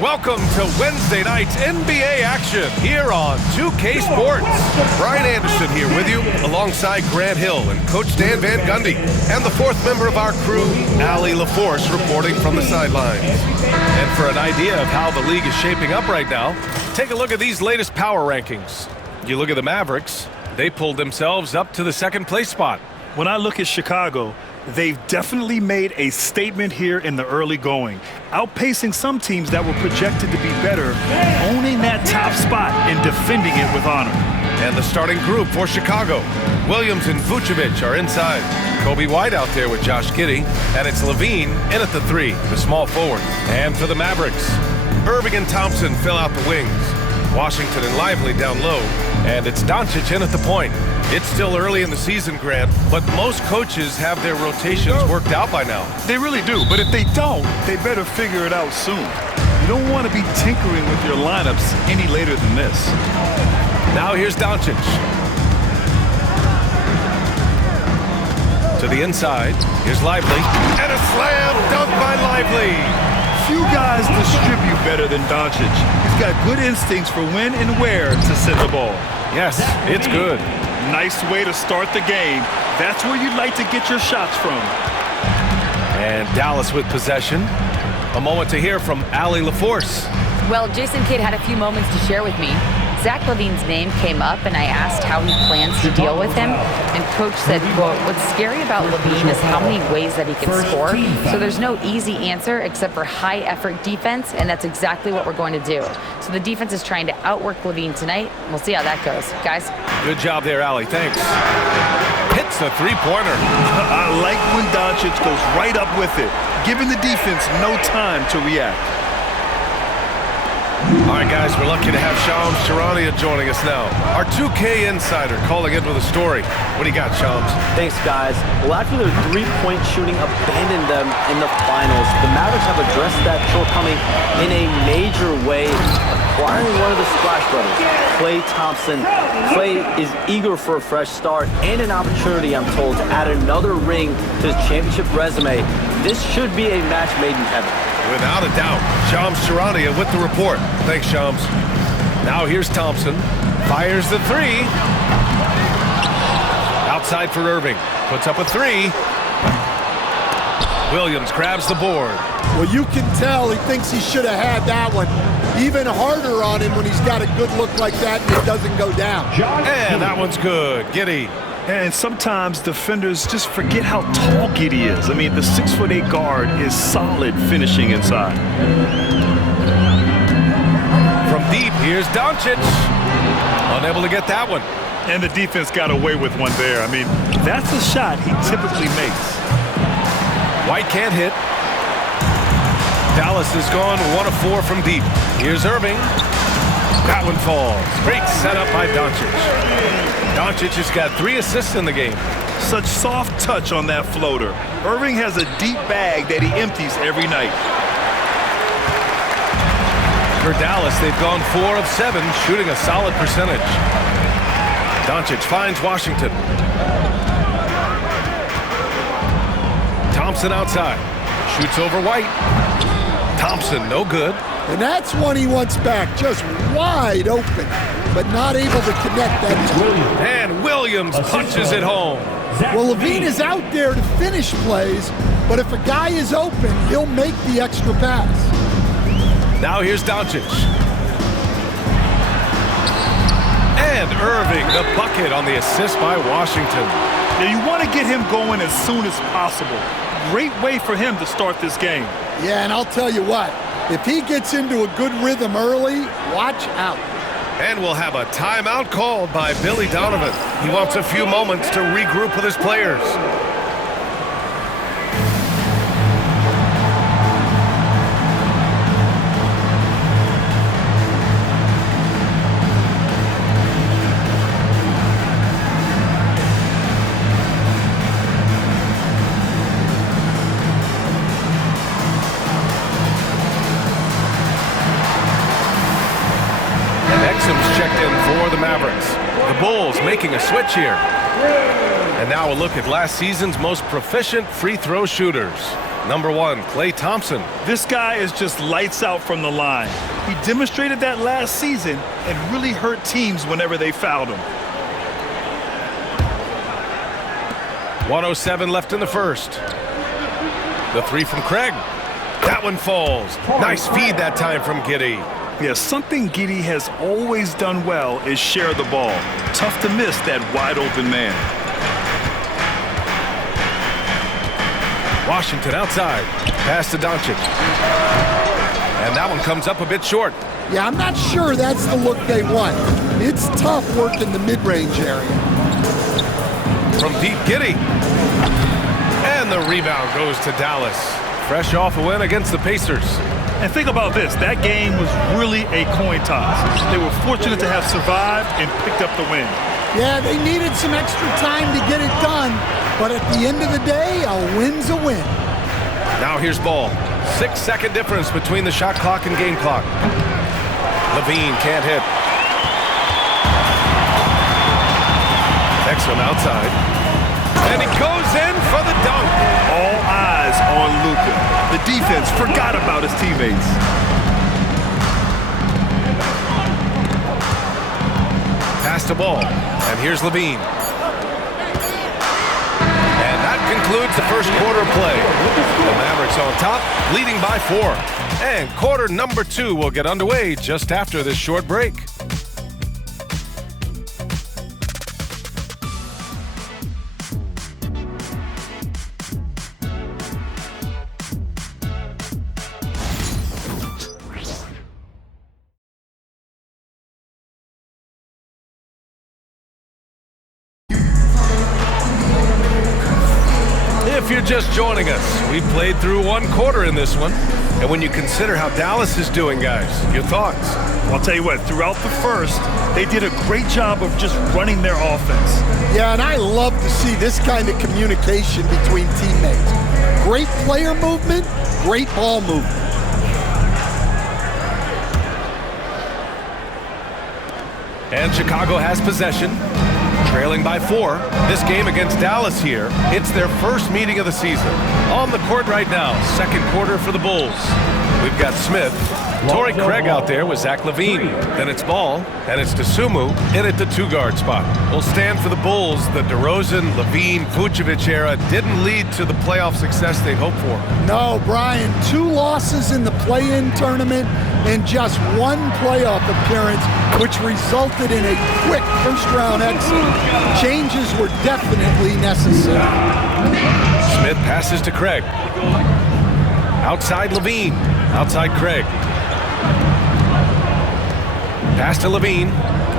Welcome to Wednesday night's NBA action here on 2K Sports. Brian Anderson here with you, alongside Grant Hill and Coach Dan Van Gundy, and the fourth member of our crew, Allie LaForce, reporting from the sidelines. And for an idea of how the league is shaping up right now, take a look at these latest power rankings. You look at the Mavericks, they pulled themselves up to the second place spot. When I look at Chicago, they've definitely made a statement here in the early going, outpacing some teams that were projected to be better, owning that top spot and defending it with honor. And the starting group for Chicago, Williams and Vucevic are inside. Kobe White out there with Josh Giddey, and it's Levine in at the 3, the small forward. And for the Mavericks, Irving and Thompson fill out the wings. Washington and Lively down low, and it's Doncic in at the point. It's still early in the season, Grant, but most coaches have their rotations worked out by now. They really do, but if they don't, they better figure it out soon. You don't want to be tinkering with your lineups any later than this. Now here's Doncic. To the inside, here's Lively, and a slam dunk by Lively. Few guys distribute better than Doncic. He's got good instincts for when and where to set the ball. Yes, it's good. Nice way to start the game. That's where you'd like to get your shots from. And Dallas with possession. A moment to hear from Allie LaForce. Well, Jason Kidd had a few moments to share with me. Zach LaVine's name came up, and I asked how he plans to deal with him. And Coach said, quote, "What's scary about LaVine is how many ways that he can score. So there's no easy answer except for high-effort defense, and that's exactly what we're going to do. So the defense is trying to outwork LaVine tonight. We'll see how that goes. Guys." Good job there, Allie. Thanks. Hits the three-pointer. I like when Doncic goes right up with it, giving the defense no time to react. All right, guys, we're lucky to have Shams Charania joining us now. Our 2K insider calling in with a story. What do you got, Shams? Thanks, guys. Well, after their three-point shooting abandoned them in the finals, the Mavericks have addressed that shortcoming in a major way, acquiring one of the Splash Brothers, Klay Thompson. Klay is eager for a fresh start and an opportunity, I'm told, to add another ring to his championship resume. This should be a match made in heaven. Without a doubt. Shams Charania with the report. Thanks, Shams. Now here's Thompson. Fires the 3. Outside for Irving. Puts up a 3. Williams grabs the board. Well, you can tell he thinks he should have had that one. Even harder on him when he's got a good look like that and it doesn't go down. And that one's good. Giddey. And sometimes defenders just forget how tall Giddey is. I mean, the 6'8" guard is solid finishing inside. From deep, here's Doncic. Unable to get that one. And the defense got away with one there. I mean, that's a shot he typically makes. White can't hit. Dallas has gone 1 of 4 from deep. Here's Irving. That one falls. Great setup by Doncic. Doncic has got 3 assists in the game. Such soft touch on that floater. Irving has a deep bag that he empties every night. For Dallas, they've gone 4 of 7, shooting a solid percentage. Doncic finds Washington. Thompson outside. Shoots over White. Thompson, no good. And that's one he wants back, just wide open, but not able to connect that time. And Williams punches it home. Well, Levine is out there to finish plays, but if a guy is open, he'll make the extra pass. Now here's Doncic. And Irving, the bucket on the assist by Washington. Now, you want to get him going as soon as possible. Great way for him to start this game. Yeah, and I'll tell you what, if he gets into a good rhythm early, watch out. And we'll have a timeout called by Billy Donovan. He wants a few moments to regroup with his players. Checked in for the Mavericks. The Bulls making a switch here. And now a look at last season's most proficient free throw shooters. Number 1, Klay Thompson. This guy is just lights out from the line. He demonstrated that last season and really hurt teams whenever they fouled him. 1:07 left in the first. The 3 from Craig. That one falls. Nice feed that time from Giddey. Yeah, something Giddey has always done well is share the ball. Tough to miss that wide open man. Washington outside. Pass to Doncic. And that one comes up a bit short. Yeah, I'm not sure that's the look they want. It's tough work in the mid-range area. From deep, Giddey. And the rebound goes to Dallas. Fresh off a win against the Pacers. And think about this, that game was really a coin toss. They were fortunate to have survived and picked up the win. Yeah, they needed some extra time to get it done, but at the end of the day, a win's a win. Now here's Ball. 6-second difference between the shot clock and game clock. Levine can't hit. Exum outside. And he goes in for the dunk. All eyes on Luka. The defense forgot about his teammates. Pass to Ball. And here's Levine. And that concludes the first quarter play. The Mavericks on top, leading by 4. And quarter number 2 will get underway just after this short break. If you're just joining us, we played through 1 quarter in this one. And when you consider how Dallas is doing, guys, your thoughts? Well, I'll tell you what, throughout the first, they did a great job of just running their offense. Yeah, and I love to see this kind of communication between teammates. Great player movement, great ball movement. And Chicago has possession, trailing by 4. This game against Dallas here, it's their first meeting of the season. On the court right now, second quarter for the Bulls. We've got Smith, Torrey Craig out there with Zach LaVine. Then it's Ball, and it's Dosunmu in at the 2-guard spot. Will stand for the Bulls. The DeRozan, LaVine, Vucevic era didn't lead to the playoff success they'd hoped for. No, Brian, 2 losses in the play-in tournament and just 1 playoff appearance, which resulted in a quick first-round exit. Changes were definitely necessary. Smith passes to Craig. Outside LaVine. Outside Craig. Pass to LaVine.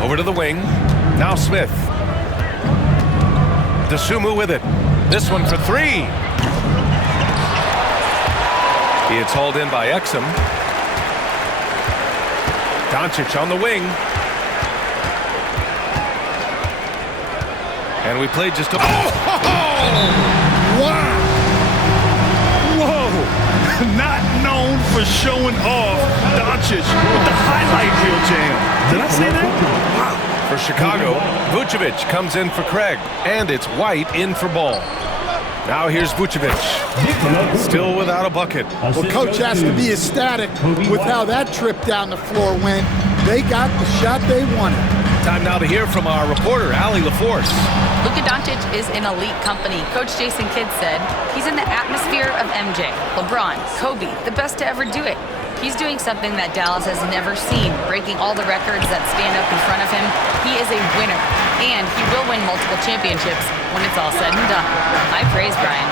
Over to the wing. Now Smith. Dosunmu with it. This one for 3. It's hauled in by Exum. Doncic on the wing. And we played just a... Wow! Whoa! Not known for showing off, Doncic with the highlight reel jam. Did I say that? Wow. For Chicago, Vucevic comes in for Craig. And it's White in for Ball. Now here's Vucevic. Still without a bucket. Well, Coach has to be ecstatic with how that trip down the floor went. They got the shot they wanted. Time now to hear from our reporter, Allie LaForce. Luka Doncic is in elite company. Coach Jason Kidd said he's in the atmosphere of MJ, LeBron, Kobe, the best to ever do it. He's doing something that Dallas has never seen, breaking all the records that stand up in front of him. He is a winner, and he will win multiple championships when it's all said and done. High praise, Brian.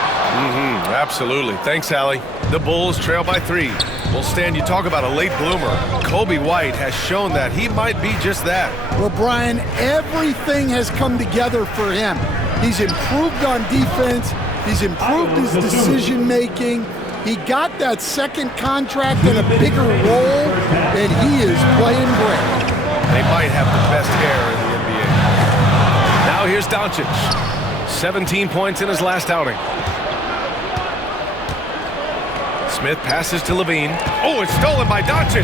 Absolutely. Thanks, Allie. The Bulls trail by 3. Well, Stan, you talk about a late bloomer. Kobe White has shown that he might be just that. Well, Brian, everything has come together for him. He's improved on defense. He's improved his decision-making. He got that second contract and a bigger role, and he is playing great. They might have the best hair in the NBA. Now here's Doncic. 17 points in his last outing. Smith passes to LaVine. Oh, it's stolen by Doncic.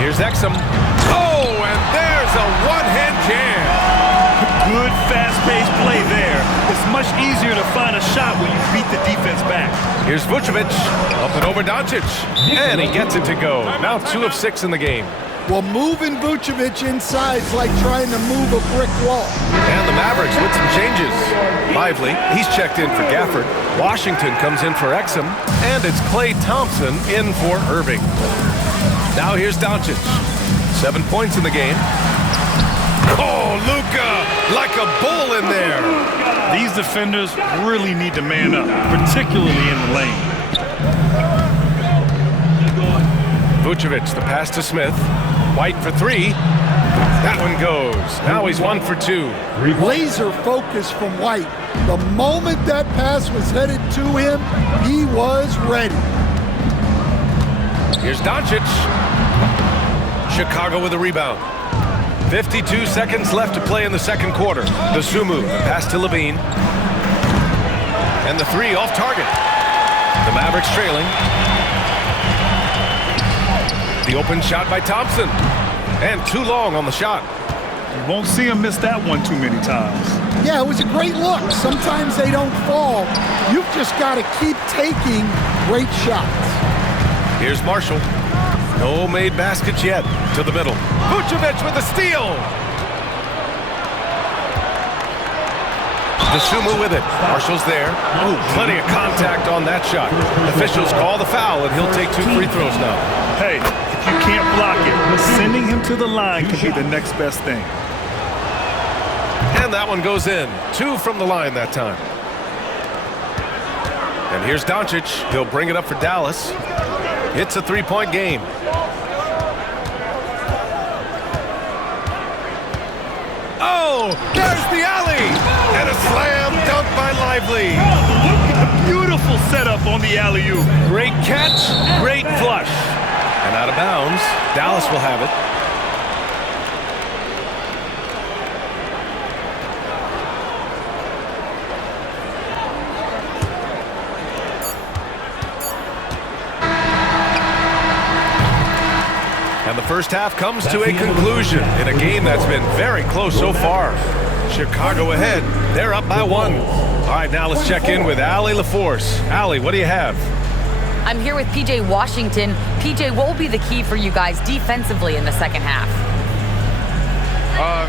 Here's Exum. Oh, and there's a one-hand jam. Good fast-paced play there. It's much easier to find a shot when you beat the defense back. Here's Vucevic, up and over Doncic, and he gets it to go. Now 2 of 6 in the game. Well, moving Vucevic inside is like trying to move a brick wall. And the Mavericks with some changes. Lively, he's checked in for Gafford. Washington comes in for Exum, and it's Klay Thompson in for Irving. Now here's Doncic. 7 points in the game. Oh, Luka, like a bull in there. These defenders really need to man up, particularly in the lane. Vucevic, the pass to Smith. White for 3. That one goes. Now he's 1 for 2. Laser focus from White. The moment that pass was headed to him, he was ready. Here's Doncic. Chicago with a rebound. 52 seconds left to play in the second quarter. Dosunmu, the pass to Levine. And the 3 off target. The Mavericks trailing. The open shot by Thompson. And too long on the shot. You won't see him miss that one too many times. Yeah, it was a great look. Sometimes they don't fall. You've just got to keep taking great shots. Here's Marshall. No made baskets yet. To the middle. Vucevic with a steal. Dosunmu with it. Marshall's there. Ooh, plenty of contact on that shot. Officials call the foul, and he'll take 2 free throws now. Hey, if you can't block it, sending him to the line could be the next best thing. And that one goes in. 2 from the line that time. And here's Doncic. He'll bring it up for Dallas. It's a 3-point game. Oh, there's the alley! And a slam dunk by Lively. Beautiful setup on the alley-oop. Great catch, great flush. And out of bounds, Dallas will have it. And the first half comes to a conclusion in a game that's been very close so far. Chicago ahead. They're up by 1. All right, now let's check in with Allie LaForce. Allie, what do you have? I'm here with PJ Washington. PJ, what will be the key for you guys defensively in the second half?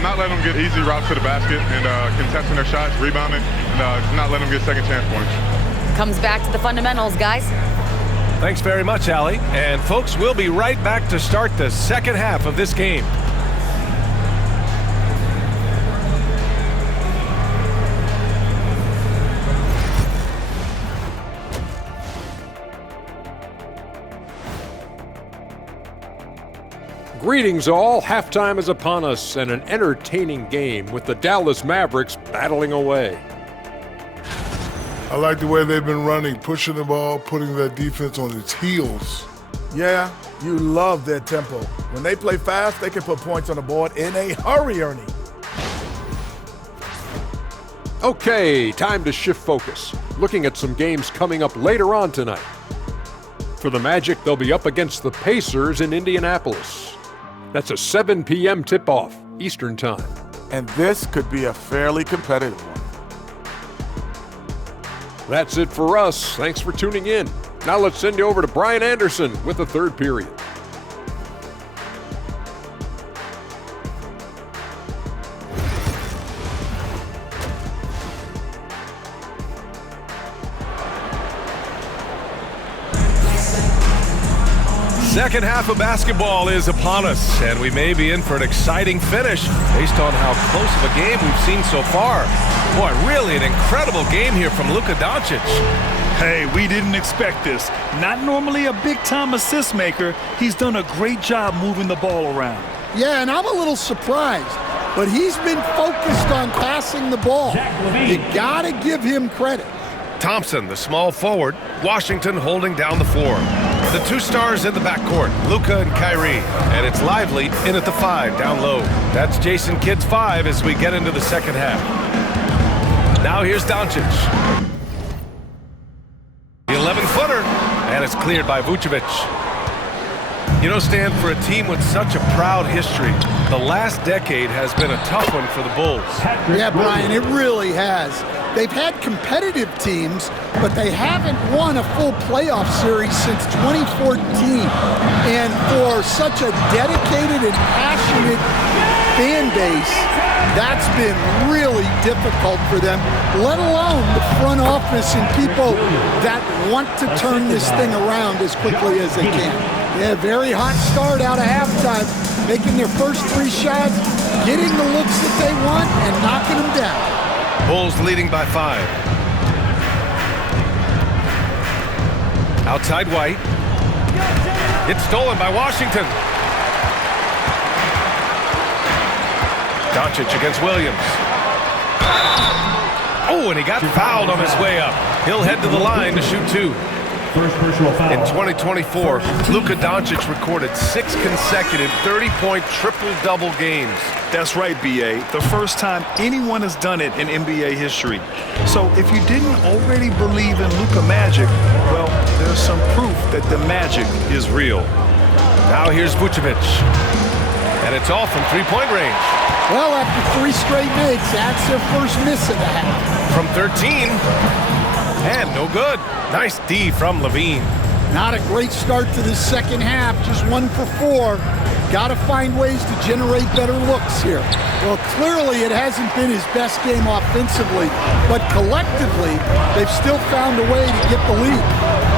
Not letting them get easy routes to the basket and contesting their shots, rebounding, and not letting them get second chance points. Comes back to the fundamentals, guys. Thanks very much, Allie. And folks, we'll be right back to start the second half of this game. Greetings all, halftime is upon us and an entertaining game with the Dallas Mavericks battling away. I like the way they've been running, pushing the ball, putting that defense on its heels. Yeah, you love their tempo. When they play fast, they can put points on the board in a hurry, Ernie. Okay, time to shift focus. Looking at some games coming up later on tonight. For the Magic, they'll be up against the Pacers in Indianapolis. That's a 7 p.m. tip-off, Eastern Time. And this could be a fairly competitive one. That's it for us. Thanks for tuning in. Now let's send you over to Brian Anderson with the third period. Second half of basketball is upon us, and we may be in for an exciting finish based on how close of a game we've seen so far. Boy, really an incredible game here from Luka Doncic. Hey, we didn't expect this. Not normally a big-time assist maker, he's done a great job moving the ball around. Yeah, and I'm a little surprised, but he's been focused on passing the ball. You gotta give him credit. Thompson, the small forward. Washington holding down the floor. The 2 stars in the backcourt, Luka and Kyrie. And it's Lively in at the 5, down low. That's Jason Kidd's 5 as we get into the second half. Now here's Doncic. The 11-footer, and it's cleared by Vucevic. You know, Stan, for a team with such a proud history, the last decade has been a tough one for the Bulls. Yeah, Brian, it really has. they've had competitive teams, but they haven't won a full playoff series since 2014. And for such a dedicated and passionate fan base, that's been really difficult for them, let alone the front office and people that want to turn this thing around as quickly as they can. Yeah, very hot start out of halftime, making their first 3 shots, getting the looks that they want, and knocking them down. Bulls leading by 5. Outside White. It's stolen by Washington. Doncic against Williams. Oh, and he got fouled on his way up. He'll head to the line to shoot 2. First personal foul. In 2024, Luka Doncic recorded 6 consecutive 30-point triple-double games. That's right, B.A. The first time anyone has done it in NBA history. So if you didn't already believe in Luka magic, well, there's some proof that the magic is real. Now here's Vucevic. And it's all from 3-point range. Well, after 3 straight makes, that's their first miss of the half. From 13. And no good. Nice D from Levine. Not a great start to the second half, just 1 for 4. Got to find ways to generate better looks here. Well, clearly it hasn't been his best game offensively, but collectively, they've still found a way to get the lead.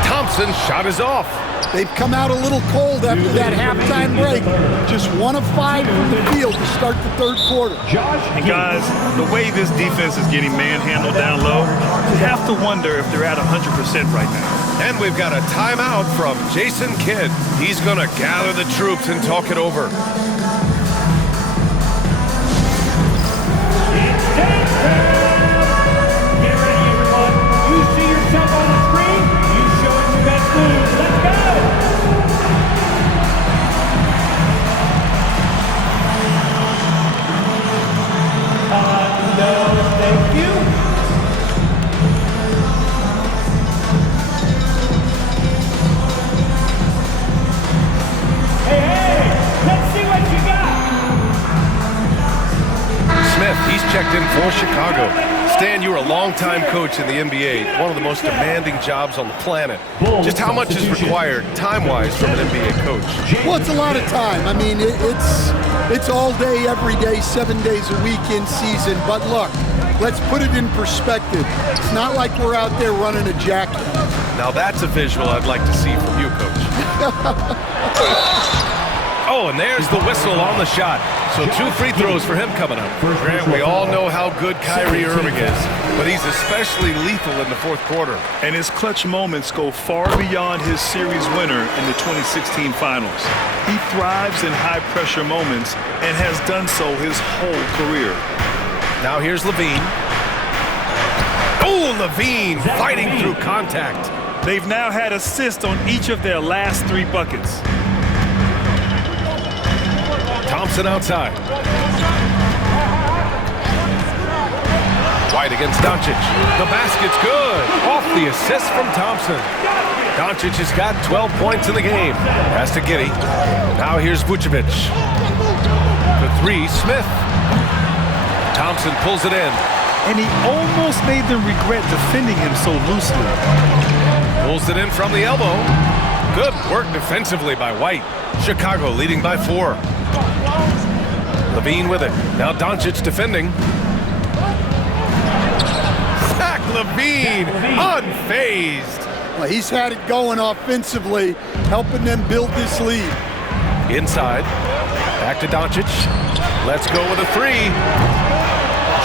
Thompson's shot is off. They've come out a little cold after that halftime break. Just 1 of 5 from the field to start the third quarter. And guys, the way this defense is getting manhandled down low, you have to wonder if they're at 100% right now. And we've got a timeout from Jason Kidd. He's going to gather the troops and talk it over. Get ready, everyone. You see yourself on the screen. You show us your best moves. Let's go. No, thank you. Hey, let's see what you got. Smith, he's checked in for Chicago. Stan, you were a longtime coach in the NBA, one of the most demanding jobs on the planet. Just how much is required time-wise from an NBA coach? Well, it's a lot of time. I mean, it's all day, every day, 7 days a week in season. But look, let's put it in perspective. It's not like we're out there running a jacket. Now that's a visual I'd like to see from you, Coach. Oh, and there's the whistle on the shot. So 2 free throws for him coming up. Grant, we all know how good Kyrie Irving is, but he's especially lethal in the fourth quarter. And his clutch moments go far beyond his series winner in the 2016 finals. He thrives in high-pressure moments and has done so his whole career. Now here's Levine. Oh, Levine fighting through contact. They've now had assists on each of their last 3 buckets. Thompson outside. White against Doncic. The basket's good. Off the assist from Thompson. Doncic has got 12 points in the game. Pass to Giddey. Now here's Vucevic. The 3, Smith. Thompson pulls it in. And he almost made them regret defending him so loosely. Pulls it in from the elbow. Good work defensively by White. Chicago leading by 4. Levine with it. Now Doncic defending. Zach Levine, unfazed. Well, he's had it going offensively, helping them build this lead. Inside. Back to Doncic. Let's go with a 3.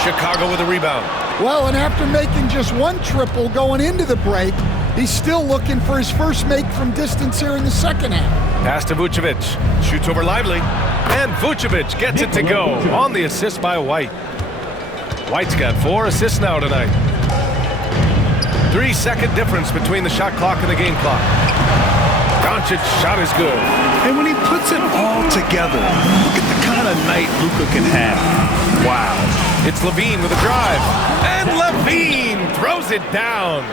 Chicago with a rebound. Well, and after making just 1 triple going into the break, he's still looking for his first make from distance here in the second half. Pass to Vucevic. Shoots over Lively. And Vucevic gets it to go on the assist by White. White's got 4 assists now tonight. 3-second difference between the shot clock and the game clock. Doncic's shot is good. And when he puts it all together, look at the kind of night Luka can have. Wow. It's Levine with a drive. And Levine throws it down.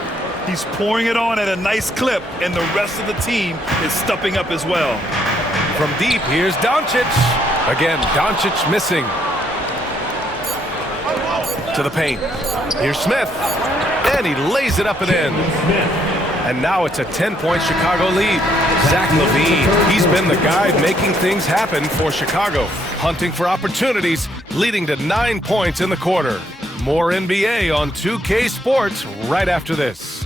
He's pouring it on at a nice clip, and the rest of the team is stepping up as well. From deep, here's Doncic. Again, Doncic missing. To the paint. Here's Smith. And he lays it up and in. And now it's a 10-point Chicago lead. Zach LaVine, he's been the guy making things happen for Chicago. Hunting for opportunities, leading to 9 points in the quarter. More NBA on 2K Sports right after this.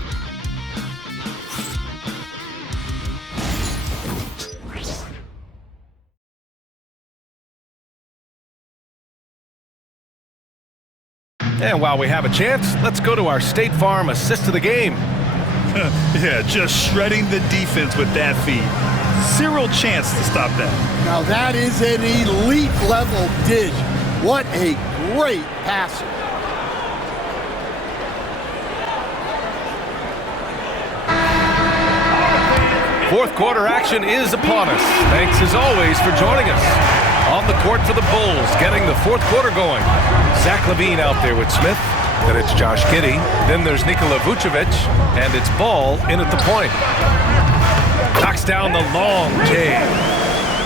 And while we have a chance, let's go to our State Farm assist of the game. Yeah, just shredding the defense with that feed. Zero chance to stop that. Now that is an elite level dish. What a great passer. Fourth quarter action is upon us. Thanks as always for joining us. On the court for the Bulls, getting the fourth quarter going. Zach LaVine out there with Smith. Then it's Josh Giddey. Then there's Nikola Vucevic. And it's Ball in at the point. Knocks down the long J.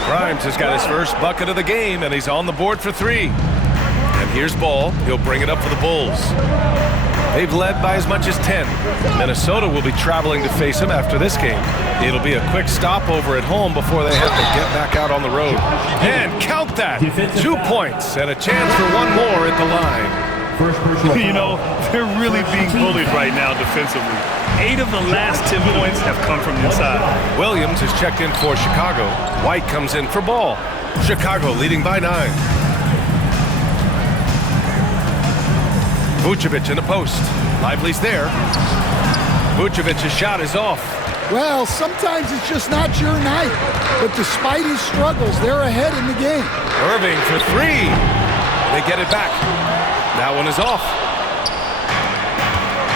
Grimes has got his first bucket of the game, and he's on the board for 3. And here's Ball. He'll bring it up for the Bulls. They've led by as much as 10. Minnesota will be traveling to face him after this game. It'll be a quick stopover at home before they have to get back out on the road. And count that! 2 points and a chance for one more at the line. You know, they're really being bullied right now defensively. 8 of the last 10 points have come from inside. Williams is checked in for Chicago. White comes in for Ball. Chicago leading by 9. Vucevic in the post. Lively's there. Vucevic's shot is off. Well, sometimes it's just not your night. But despite his struggles, they're ahead in the game. Irving for 3. They get it back. That one is off.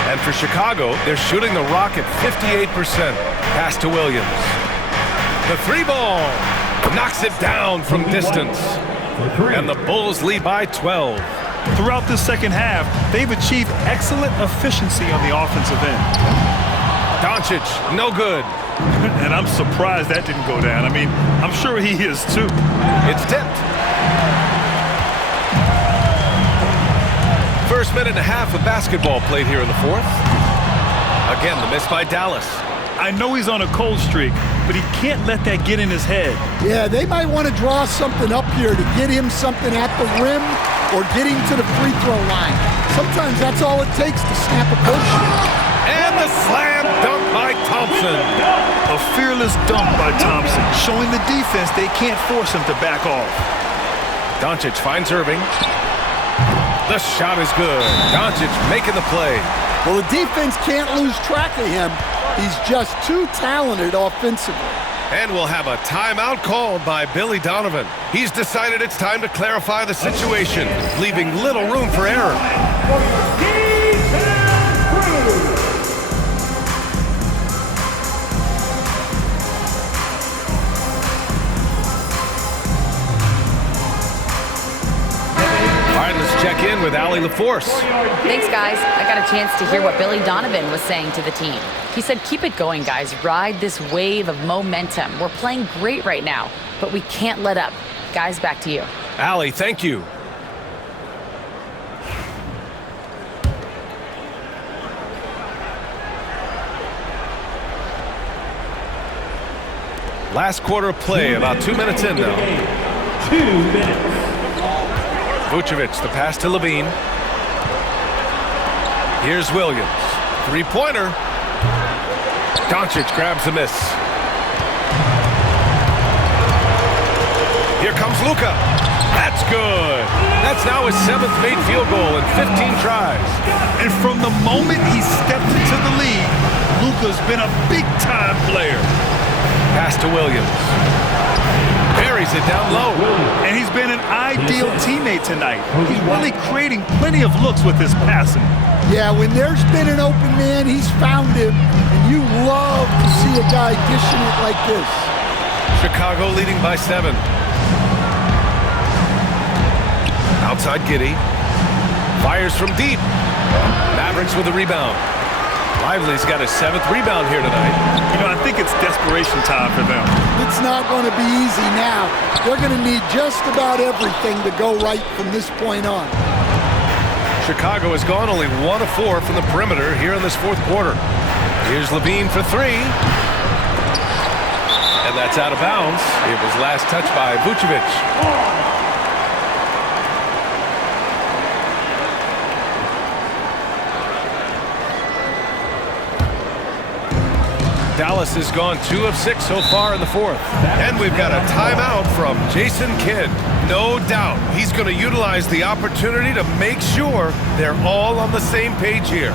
And for Chicago, they're shooting the rock at 58%. Pass to Williams. The 3 ball. Knocks it down from distance. And the Bulls lead by 12. Throughout the second half, they've achieved excellent efficiency on the offensive end. Doncic, no good. And I'm surprised that didn't go down. I mean, I'm sure he is too. It's tipped. First minute and a half of basketball played here in the fourth. Again, the miss by Dallas. I know he's on a cold streak, but he can't let that get in his head. Yeah, they might want to draw something up here to get him something at the rim or get him to the free throw line. Sometimes that's all it takes to snap a coach. And the slam dunk by Thompson. A fearless dunk by Thompson, showing the defense they can't force him to back off. Doncic finds Irving. The shot is good. Doncic making the play. Well, the defense can't lose track of him. He's just too talented offensively. And we'll have a timeout called by Billy Donovan. He's decided it's time to clarify the situation, leaving little room for error. All right, let's check in with Allie LaForce. Thanks, guys. I got a chance to hear what Billy Donovan was saying to the team. He said, keep it going, guys. Ride this wave of momentum. We're playing great right now, but we can't let up. Guys, back to you. Allie, thank you. Last quarter of play, about 2 minutes in now. 2 minutes. Vucevic, the pass to LaVine. Here's Williams. 3-pointer. Doncic grabs the miss. Here comes Luka. That's good. That's now his 7th made field goal in 15 tries. And from the moment he stepped into the league, Luka's been a big-time player. Pass to Williams. Buries it down low. And he's been an ideal teammate tonight. He's really creating plenty of looks with his passing. Yeah, when there's been an open man, he's found him. And you love to see a guy dishing it like this. Chicago leading by 7. Outside Giddey. Fires from deep. Mavericks with a rebound. Lively's got his 7th rebound here tonight. You know, I think it's desperation time for them. It's not going to be easy now. They're going to need just about everything to go right from this point on. Chicago has gone only 1 of 4 from the perimeter here in this fourth quarter. Here's Levine for 3. And that's out of bounds. It was last touched by Vucevic. Dallas has gone 2 of 6 so far in the fourth. And we've got a timeout from Jason Kidd. No doubt he's going to utilize the opportunity to make sure they're all on the same page here.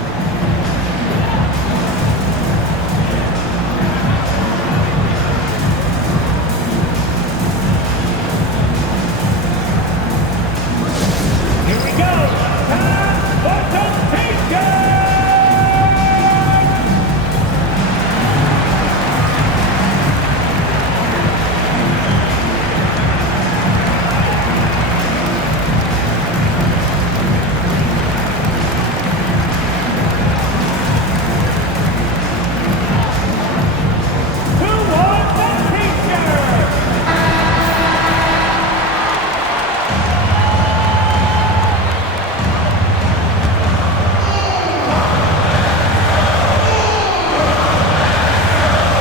Here we go.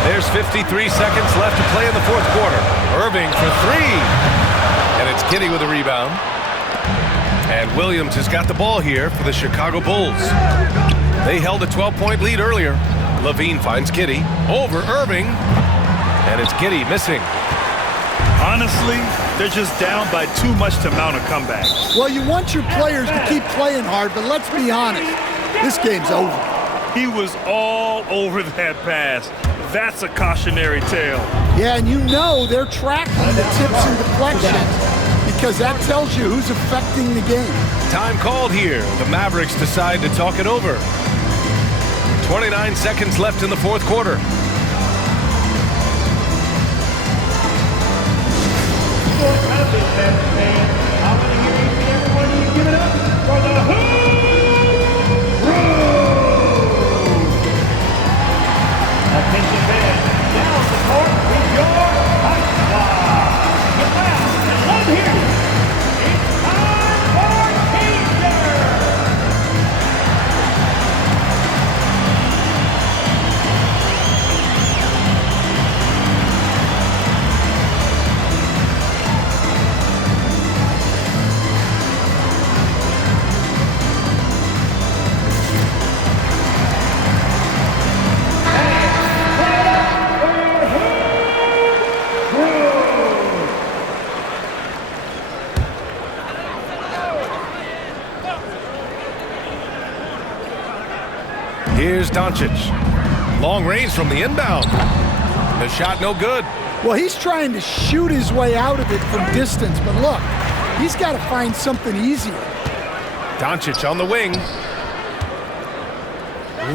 There's 53 seconds left to play in the fourth quarter. Irving for 3. And it's Kidd with a rebound. And Williams has got the ball here for the Chicago Bulls. They held a 12-point lead earlier. Levine finds Kidd over Irving. And it's Kidd missing. Honestly, they're just down by too much to mount a comeback. Well, you want your players to keep playing hard, but let's be honest. This game's over. He was all over that pass. That's a cautionary tale. Yeah, and you know they're tracking the tips and deflections because that tells you who's affecting the game. Time called here. The Mavericks decide to talk it over. 29 seconds left in the fourth quarter. I'm going to hear each and every one of you give it up for the Hoop Room. Attention fans, down the court with your high squad. Get loud and let them hear you. It's time for teaser. Here's Doncic. Long range from the inbound. The shot no good. Well, he's trying to shoot his way out of it from distance, but look, he's got to find something easier. Doncic on the wing.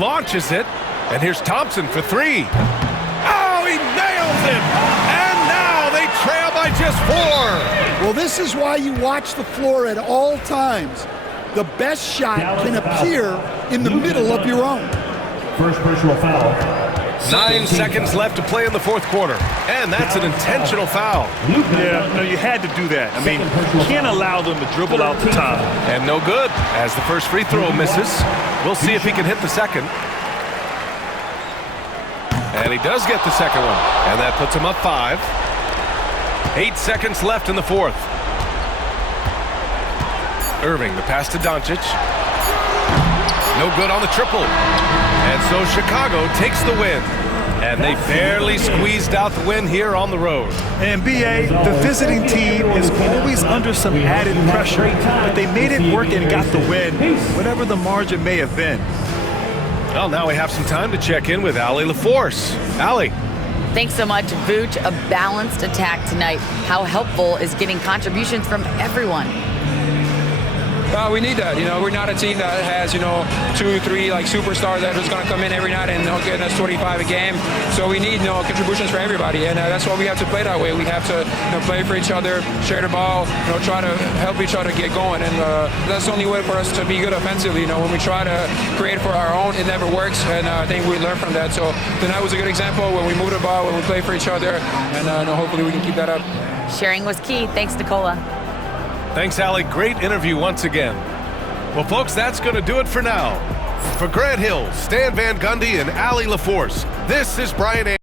Launches it. And here's Thompson for 3. Oh, he nails it! And now they trail by just 4. Well, this is why you watch the floor at all times. The best shot can appear in the middle of your own. First personal foul. 9 seconds left to play in the fourth quarter. And that's an intentional foul. Yeah, no, you had to do that. I mean, you can't allow them to dribble out the top. And no good, as the first free throw misses. We'll see if he can hit the second. And he does get the second one. And that puts him up 5. 8 seconds left in the fourth. Irving, the pass to Doncic. No good on the triple. And so Chicago takes the win. And they barely squeezed out the win here on the road. And BA, the visiting team is always under some added pressure, but they made it work and got the win, whatever the margin may have been. Well, now we have some time to check in with Allie LaForce. Allie. Thanks so much, Vooch. A balanced attack tonight. How helpful is getting contributions from everyone? We need that. We're not a team that has, 2 or 3 superstars that are just going to come in every night and get us 25 a game. So we need contributions for everybody, and that's why we have to play that way. We have to play for each other, share the ball, try to help each other get going, and that's the only way for us to be good offensively. When we try to create for our own, it never works, and I think we learned from that. So tonight was a good example when we move the ball, when we play for each other, and hopefully we can keep that up. Sharing was key. Thanks, Nicola. Thanks, Allie. Great interview once again. Well, folks, that's going to do it for now. For Grant Hill, Stan Van Gundy, and Allie LaForce, this is Brian Anderson.